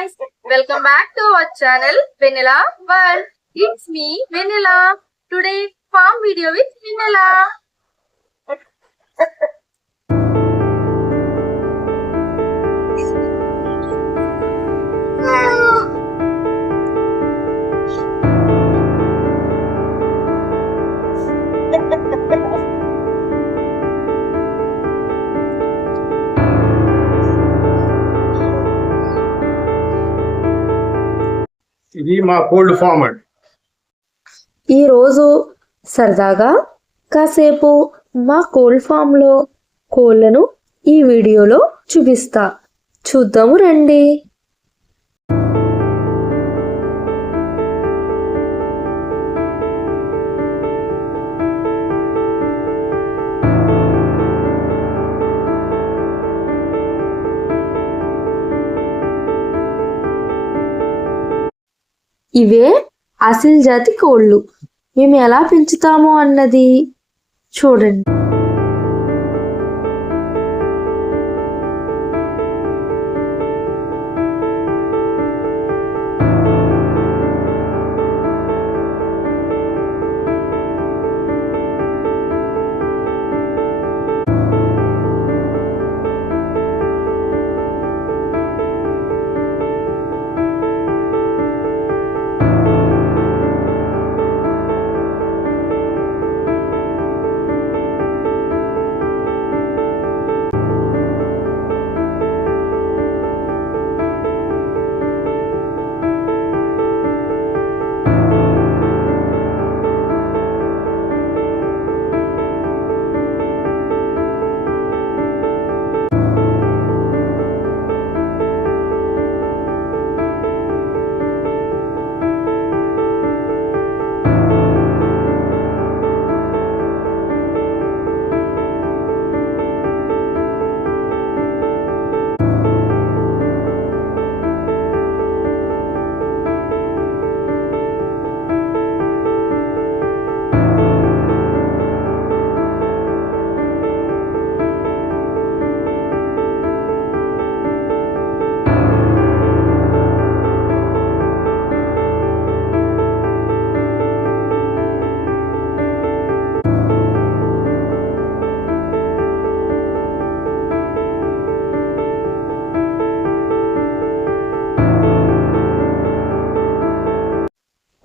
guys, welcome back to our channel Vanilla World. It's me Vanilla. Today farm video with Vanilla. ఇది మా cold farmer. ఈరోజు సరదాగా కాసేపు మా కోల్డ్ ఫామ్లో కోళ్లను ఈ వీడియోలో చూపిస్తా. చూద్దాము రండి. ఇవే అసిల్ జాతి కోళ్ళు. మేము ఎలా పెంచుతామో అన్నది చూడండి.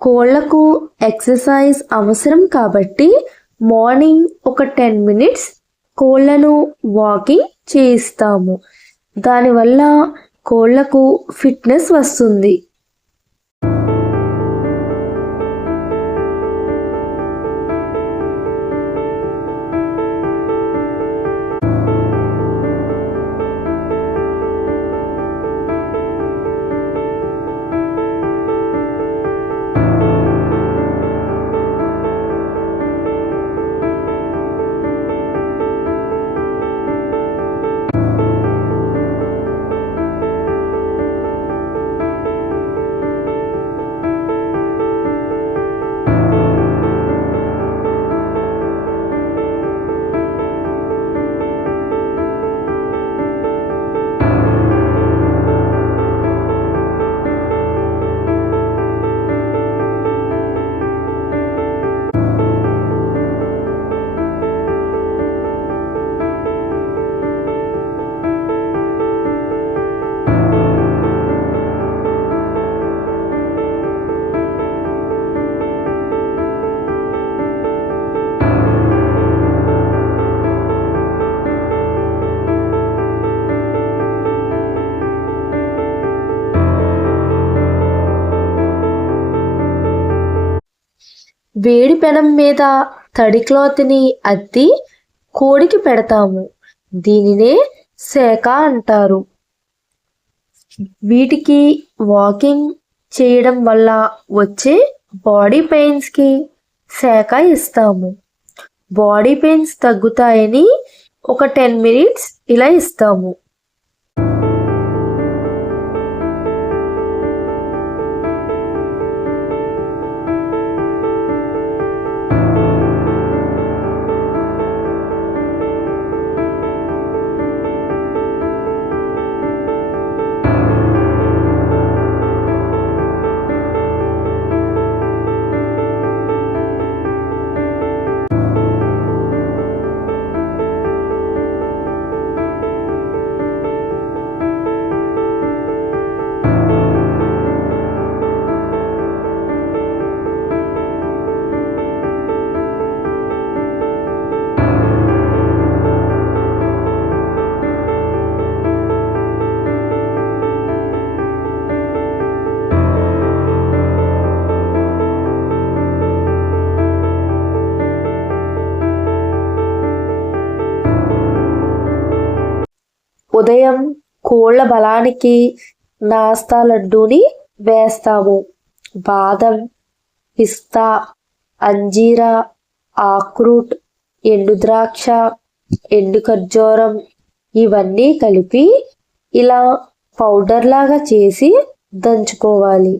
కోళ్లకు ఎక్సర్సైజ్ అవసరం కాబట్టి మార్నింగ్ ఒక 10 మినిట్స్ కోళ్లను వాకింగ్ చేయిస్తాము. దానివల్ల కోళ్లకు ఫిట్నెస్ వస్తుంది. వేడి పెనం మీద తడి క్లాత్ని అద్ది కోడికి పెడతాము. దీనినే సేక అంటారు. వీటికి వాకింగ్ చేయడం వల్ల వచ్చే బాడీ పెయిన్స్కి సేక ఇస్తాము. బాడీ పెయిన్స్ తగ్గుతాయని ఒక 10 మినిట్స్ ఇలా ఇస్తాము. ఉదయం కోళ్ళ బలానికి నాస్తా లడ్డూని వేస్తాము. బాదం, పిస్తా, అంజీరా, ఆక్రూట్, ఎండు ద్రాక్ష, ఎండు ఖర్జూరం ఇవన్నీ కలిపి ఇలా పౌడర్ లాగా చేసి దంచుకోవాలి.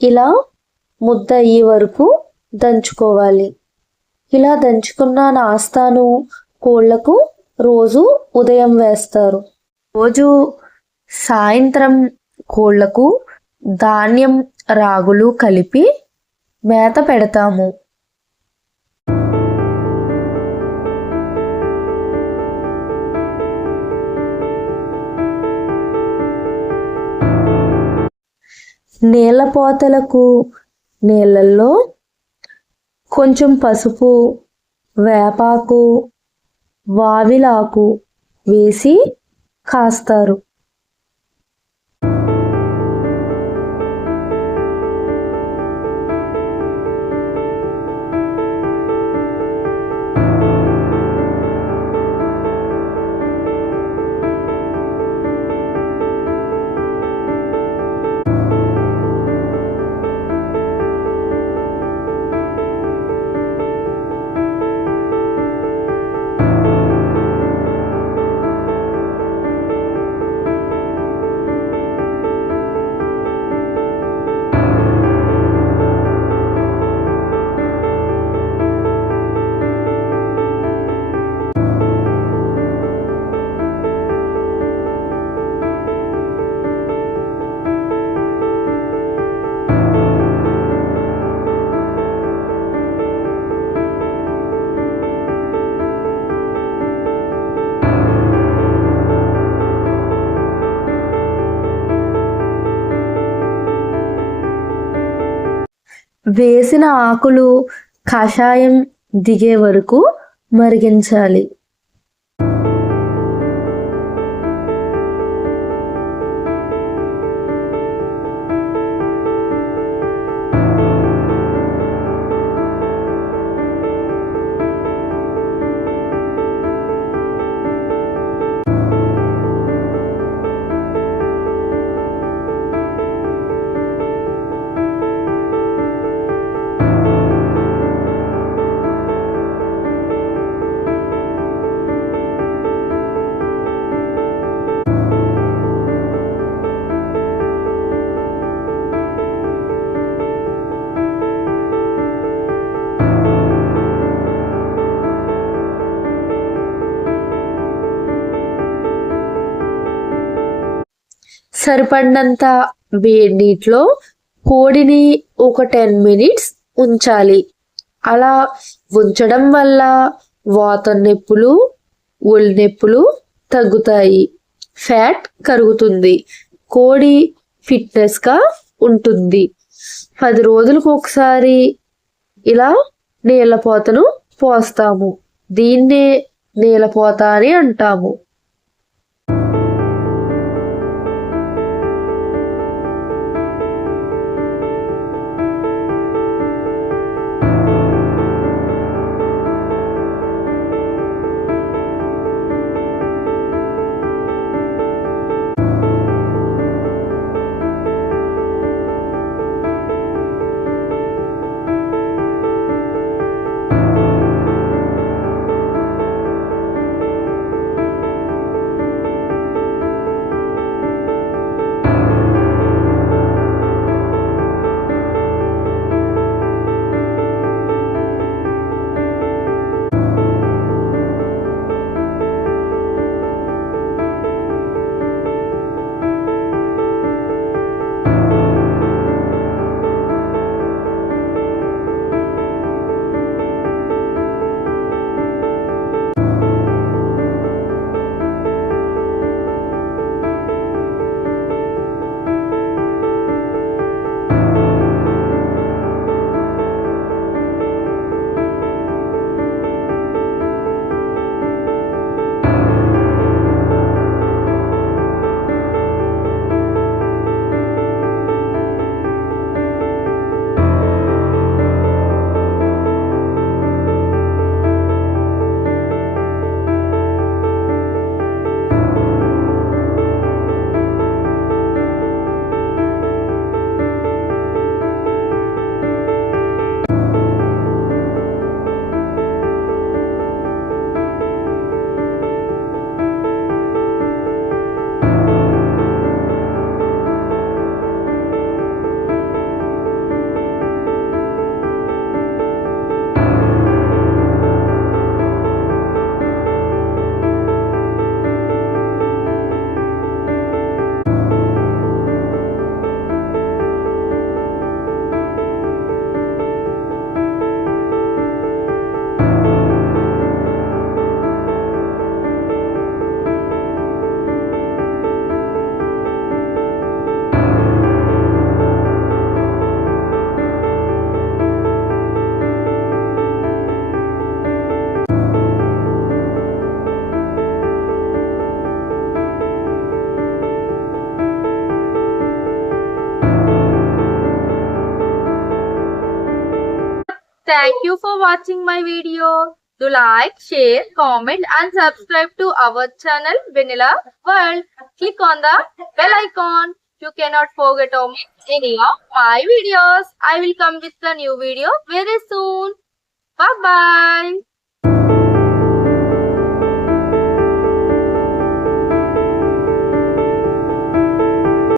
ఇలా ముద్ద అయ్యే వరకు దంచుకోవాలి. ఇలా దంచుకున్న నాస్తాను కోళ్లకు రోజు ఉదయం వేస్తారు. రోజు సాయంత్రం కోళ్లకు ధాన్యం, రాగులు కలిపి మేత పెడతాము. నీళ్ళపోతలకు నీళ్ళల్లో కొంచెం పసుపు, వేపాకు, వావిలాకు వేసి కాస్తారు. వేసిన ఆకులు కషాయం దిగే వరకు మరిగించాలి. సరిపడినంత వేడి నీటిలో కోడిని ఒక 10 మినిట్స్ ఉంచాలి. అలా ఉంచడం వల్ల వాతం నొప్పులు, ఒళ్ళు నొప్పులు తగ్గుతాయి, ఫ్యాట్ కరుగుతుంది, కోడి ఫిట్నెస్గా ఉంటుంది. 10 రోజులకు ఒకసారి ఇలా నీళ్ళపోతను పోస్తాము. దీన్నే నీళ్ళపోత అని అంటాము. Thank you for watching my video. Do like, share, comment and subscribe to our channel Vanilla World. Click on the bell icon. You cannot forget of any of my videos. I will come with the new video very soon. Bye bye.